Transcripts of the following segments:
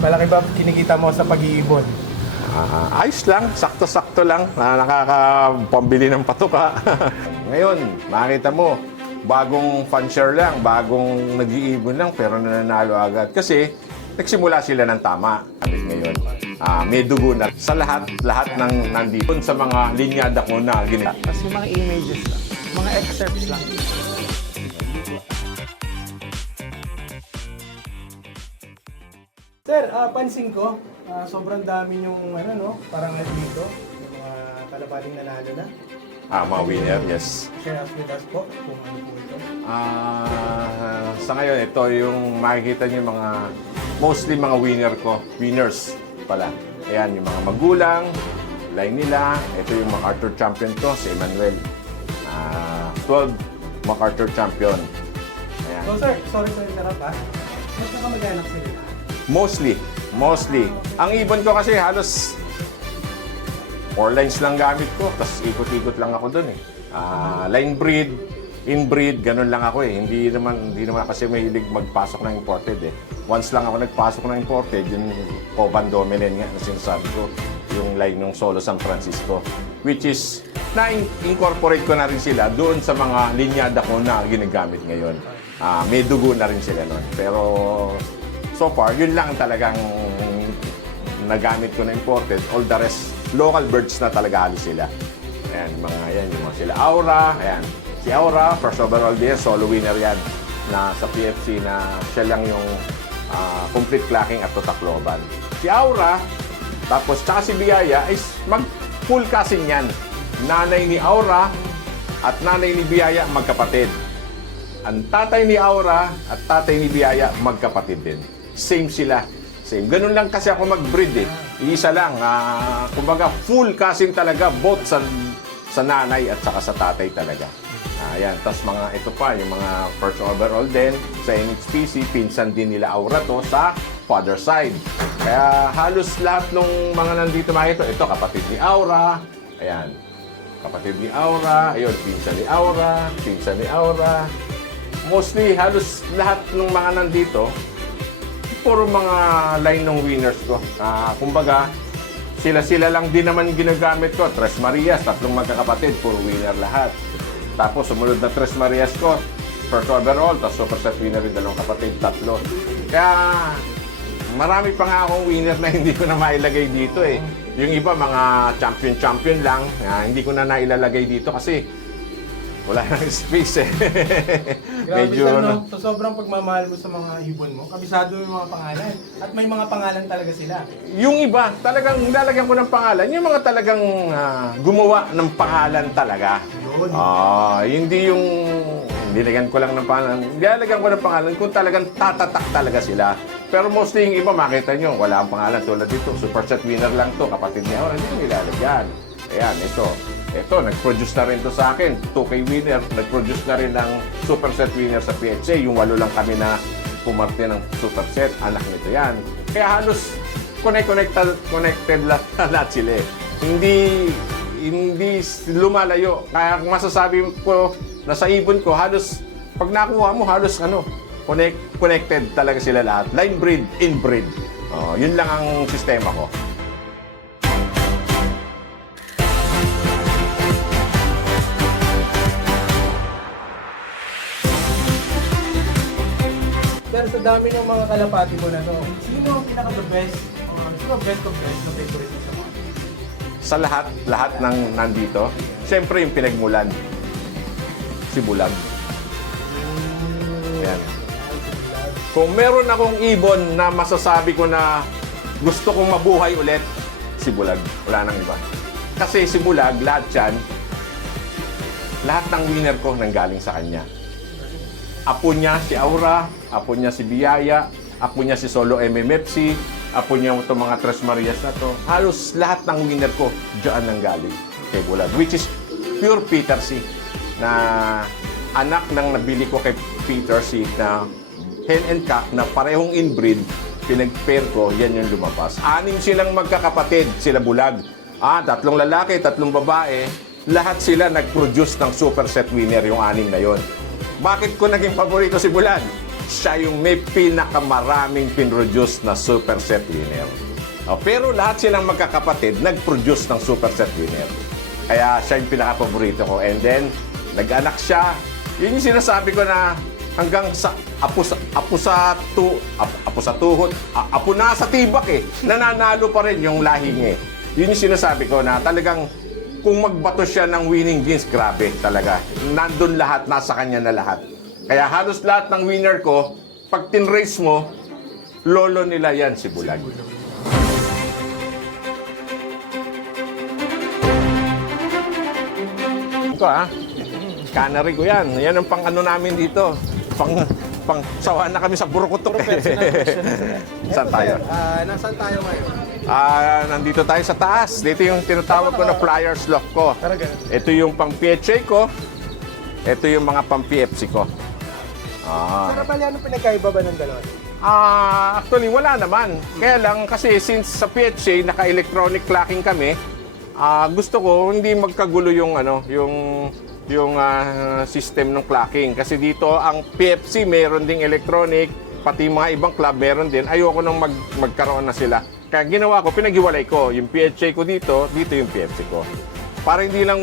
Malaki ba kinikita mo sa pag-iibon? Ayos lang, sakto-sakto lang, nakakapambili ng patuka. Ngayon, makita mo, bagong fan-share lang, bagong nag-iibon lang, pero nananalo agad. Kasi, nagsimula sila ng tama. At ngayon, may dugo na sa lahat ng nandito sa mga linyada ko na ginagawa. Kasi mga images lang, mga excerpts lang. Sir, pansin ko, sobrang dami yung parang dito, yung mga kalabating nanalo na. Mga winner, yes. Share us with us po kung ano po ito. Sa ngayon, ito yung makikita niyo mga, mostly mga winners pala. Ayan, yung mga magulang, line nila. Ito yung MacArthur champion to, si Emmanuel. 12 MacArthur champion. Ayan. So sir, sorry sa interrupt mas nakamag-anak sila. Mostly. Ang ibon ko kasi halos 4 lines lang gamit ko. Tapos ikot-ikot lang ako dun eh. Line breed, inbreed, ganun lang ako eh. Hindi naman kasi mahilig magpasok ng imported eh. Once lang ako nagpasok ng imported, yung Coban Dominant nga na sinasabi ko, yung line ng Solo San Francisco. Which is, na-incorporate ko na rin sila doon sa mga linyada ko na ginagamit ngayon. May dugo na rin sila nun. Pero so far, yun lang talagang nagamit ko na imported. All the rest, local birds na talaga halos sila. Ayan, yung mga sila. Aura, ayan. Si Aura, first overall din, solo winner yan. Na sa PFC na siya lang yung complete clacking at Totacloban. Si Aura, tapos tsaka si Biyaya, is mag-full casting yan. Nanay ni Aura at nanay ni Biyaya, magkapatid. Ang tatay ni Aura at tatay ni Biyaya, magkapatid din. Same sila. Same. Ganun lang kasi ako mag-breed eh. Iisa lang. Kumbaga, full casting talaga, both sa nanay at saka sa tatay talaga. Ayan. Tapos ito pa, yung mga first overall din sa NHPC, pinsan din nila Aura to sa father side. Kaya halos lahat ng mga nandito makito, ito kapatid ni Aura. Ayan. Kapatid ni Aura. Ayun, pinsan ni Aura. Pinsan ni Aura. Mostly, halos lahat ng mga nandito, puro mga line ng winners ko. Kumbaga, sila lang din naman ginagamit ko. Tres Marias, 3 magkakapatid, puro winner lahat. Tapos, sumunod na Tres Marias ko, first overall, tapos superset winner rin 2 kapatid, 3. Kaya, marami pa nga akong winner na hindi ko na mailagay dito eh. Yung iba, mga champion lang, hindi ko na nailalagay dito kasi wala nang space eh. Grabe no? So, sobrang pagmamahal mo sa mga ibon mo. Kabisado yung mga pangalan. At may mga pangalan talaga sila. Yung iba, talagang nilalagyan ko ng pangalan. Yung mga talagang gumawa ng pangalan talaga. Yun. Hindi yung nilagyan ko lang ng pangalan. Nilalagyan ko ng pangalan kung talagang tatatak talaga sila. Pero mostly yung iba, makita nyo, wala ang pangalan. Tulad dito, superset winner lang to, kapatid niya. Hindi ko nilalagyan. Ayan, ito, nag-produce na rin to sa akin. 2K winner, nag-produce na rin ng superset winner sa PHA. Yung 8 lang kami na pumarte ng superset, anak nito yan. Kaya halos connected lahat sila eh. Hindi lumalayo. Kaya kung masasabi ko na sa ibon ko, halos, pag nakuha mo, halos connected talaga sila lahat. Line breed, inbreed. Yun lang ang sistema ko. Pero sa dami ng mga kalapati mo na to, sino ang pinaka-the best? Sino ang best of best na favorite mo sa mga? Sa lahat ng nandito, siyempre yung pinagmulan. Si Bulag. Yan. Kung meron akong ibon na masasabi ko na gusto kong mabuhay ulit, si Bulag. Wala nang iba. Kasi si Bulag, lahat ng winner ko nanggaling sa kanya. Apo niya si Aura, apo niya si Biyaya, apo niya si Solo MMFC, apo niya itong mga Tres Marias na to. Halos lahat ng winner ko diyan nanggaling kay Bulag. Which is pure Peter C. Na anak ng nabili ko kay Peter C. na hen and cock na parehong inbreed, pinag-pair ko, yan yung lumabas. 6 silang magkakapatid, sila Bulag. 3 lalaki, 3 babae, lahat sila nag-produce ng superset winner, yung 6 na yon. Bakit ko naging paborito si Bulag? siya yung may pinakamaraming pinroduce na superset winner. Pero lahat silang magkakapatid nag-produce ng superset winner. Kaya siya yung pinaka-paborito ko. And then, nag-anak siya. Yun yung sinasabi ko na hanggang sa apo na sa tibak nananalo pa rin yung lahi niya. Yun yung sinasabi ko na talagang kung magbato siya ng winning jeans, grabe talaga. Nandun lahat, nasa kanya na lahat. Kaya halos lahat ng winner ko, pag tinrace mo, lolo nila yan si Bulag. Ito canary ko yan. Yan ang pang ano namin dito. Pang sawa na kami sa burukutok. Saan tayo? Nasaan tayo ngayon? Nandito tayo sa taas. Dito yung tinatawag ko na flyers lock ko. Ito yung pang PHA ko. Ito yung mga pang PFC ko. Sir, bali, ano pinagkaiba ba ng dalawa? Actually, wala naman. Kaya lang, kasi since sa PHA, naka-electronic clocking kami, gusto ko hindi magkagulo yung system ng clocking. Kasi dito, ang PFC meron ding electronic, pati mga ibang club meron din. Ayoko nang magkaroon na sila. Kaya ginawa ko, pinaghiwalay ko. Yung PHA ko dito yung PFC ko. Para hindi lang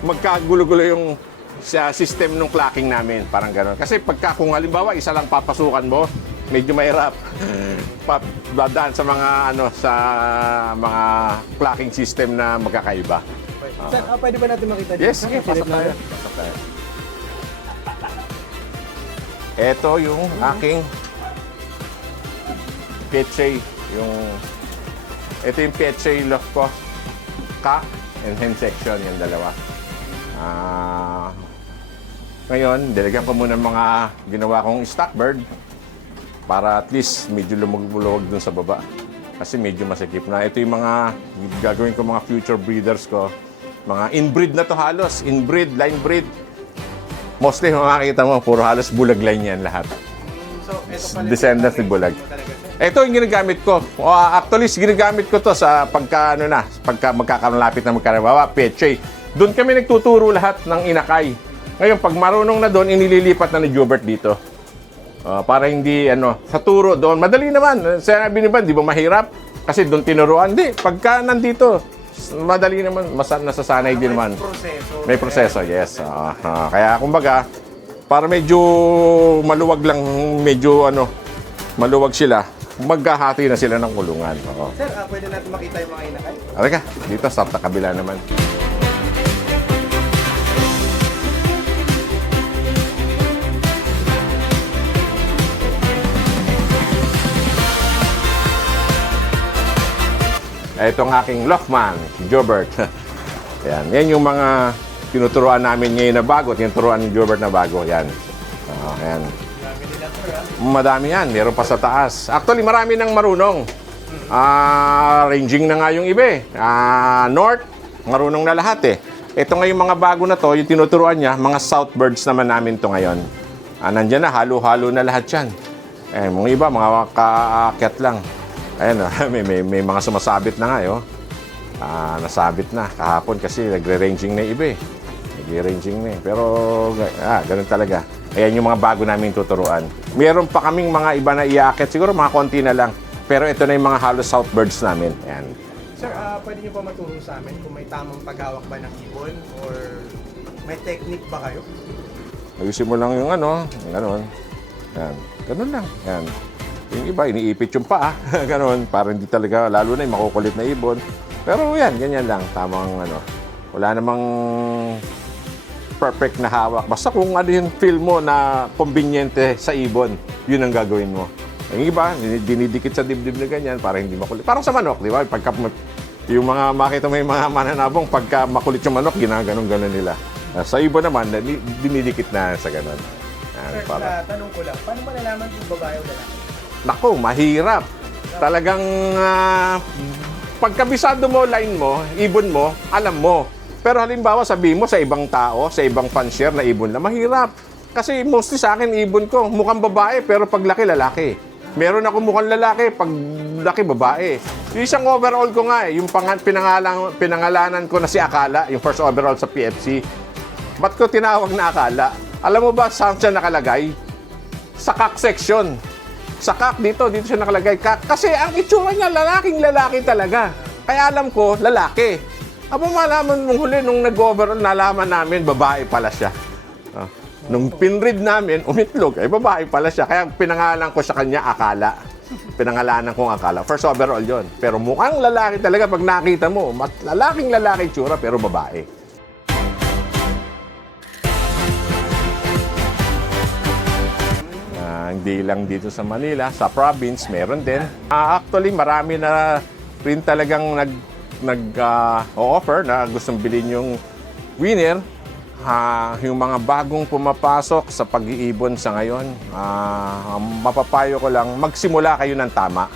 magkagulo-gulo yung sa system ng clocking namin. Parang gano'n. Kasi kung halimbawa, isa lang papasukan mo, medyo mahirap. Dadaan sa mga clocking system na magkakaiba. Sir, pwede ba natin makita dito? Yes, sige, pasok tayo. Ito yung aking PHA. Ito yung PHA lock ko. Cock and hem section, yung dalawa. Ngayon, dilagyan ko muna mga ginawa kong stock bird para at least medyo lumag-luwag dun sa baba. Kasi medyo masikip na. Ito yung mga gagawin ko mga future breeders ko. Mga inbreed na to halos. Inbreed, line breed. Mostly, makikita mo, puro halos bulag line yan lahat. So, ito pala Descendants ni bulag. Ito yung ginagamit ko. Actually, ginagamit ko to sa pagka magkakalapit na magkarabawa, PHA. Doon kami nagtuturo lahat ng inakay. Ngayon, pag marunong na doon, inililipat na ni Jubert dito. Para hindi, sa turo doon. Madali naman. Sabi ni Ban, di ba mahirap? Kasi doon tinuruan. Di, pagka nandito, madali naman. Nasasanay din naman. May proseso, yes. Kaya, kumbaga, para medyo maluwag lang, maluwag sila, maghahati na sila ng kulungan. Sir, pwede natin makita yung mga inakay? Alika, dito sa kabila naman. Itong aking Lockman, Jobert. Yan yung mga tinuturuan namin ngayon na bago, tinuturuan ni Jobert na bago. Yan. Yan. Madami yan. Meron pa sa taas. Actually, marami nang marunong. Ranging na nga yung iba. North, marunong na lahat Ito nga yung mga bago na to, yung tinuturuan niya, mga Southbirds naman namin to ngayon. Nandyan na, halo-halo na lahat yan. Mga iba, mga kaakyat lang. Ayan, may mga sumasabit na nga, nasabit na kahapon kasi nagre-ranging na iba Nagre-ranging na Pero, ganun talaga. Ayan yung mga bago namin tuturuan. Meron pa kaming mga iba na iaakit. Siguro mga konti na lang. Pero ito na yung mga halos Southbirds namin. Ayan. Sir, pwede niyo pa maturo sa amin kung may tamang paghawak ba ng ibon or may technique ba kayo? Ayusin mo lang yung ganun. Yan. Ganun lang. Yan. Yung iba, iniipit yung paa. Ganon. Para hindi talaga, lalo na yung makukulit na ibon. Pero yan, ganyan lang. Tamang wala namang perfect na hawak. Basta kung ano yung feel mo na kombinyente sa ibon, yun ang gagawin mo. Yung iba, dinidikit sa dibdib na ganyan para hindi makulit. Parang sa manok, di ba? Pagka, yung mga makita mo yung mga mananabong, pagka makulit yung manok, ginaganon-ganon nila. Sa ibon naman, dinidikit na sa ganon. Sir, tanong ko lang, paano malalaman kung babae o lalaki? Naku, mahirap. Talagang pagkabisado mo, line mo, ibon mo, alam mo. Pero halimbawa, sabihin mo sa ibang tao, sa ibang fancier na ibon na mahirap. Kasi mostly sa akin, ibon ko, mukhang babae, pero pag laki, lalaki. Meron ako mukhang lalaki, pag laki, babae. Yung isang overall ko nga, yung pinangalanan ko na si Akala, yung first overall sa PFC. Ba't ko tinawag na Akala? Alam mo ba saan siya nakalagay? sa kak section. Sa kak dito siya nakalagay kak. Kasi ang itsura niya, lalaki talaga. Kaya alam ko, lalaki. Aba, malaman mong huli, nung nag-overall, nalaman namin, babae pala siya. Nung pinread namin, umitlog, ay babae pala siya. Kaya pinangalan ko sa kanya, Akala. Pinangalanan kong Akala. First overall yon. Pero mukhang lalaki talaga pag nakita mo. Lalaking lalaki itsura, pero babae. Hindi lang dito sa Manila, sa province, meron din. Actually, marami na rin talagang nag-offer na gustong bilhin yung winner. Yung mga bagong pumapasok sa pag-iibon sa ngayon, mapapayo ko lang, magsimula kayo ng tama.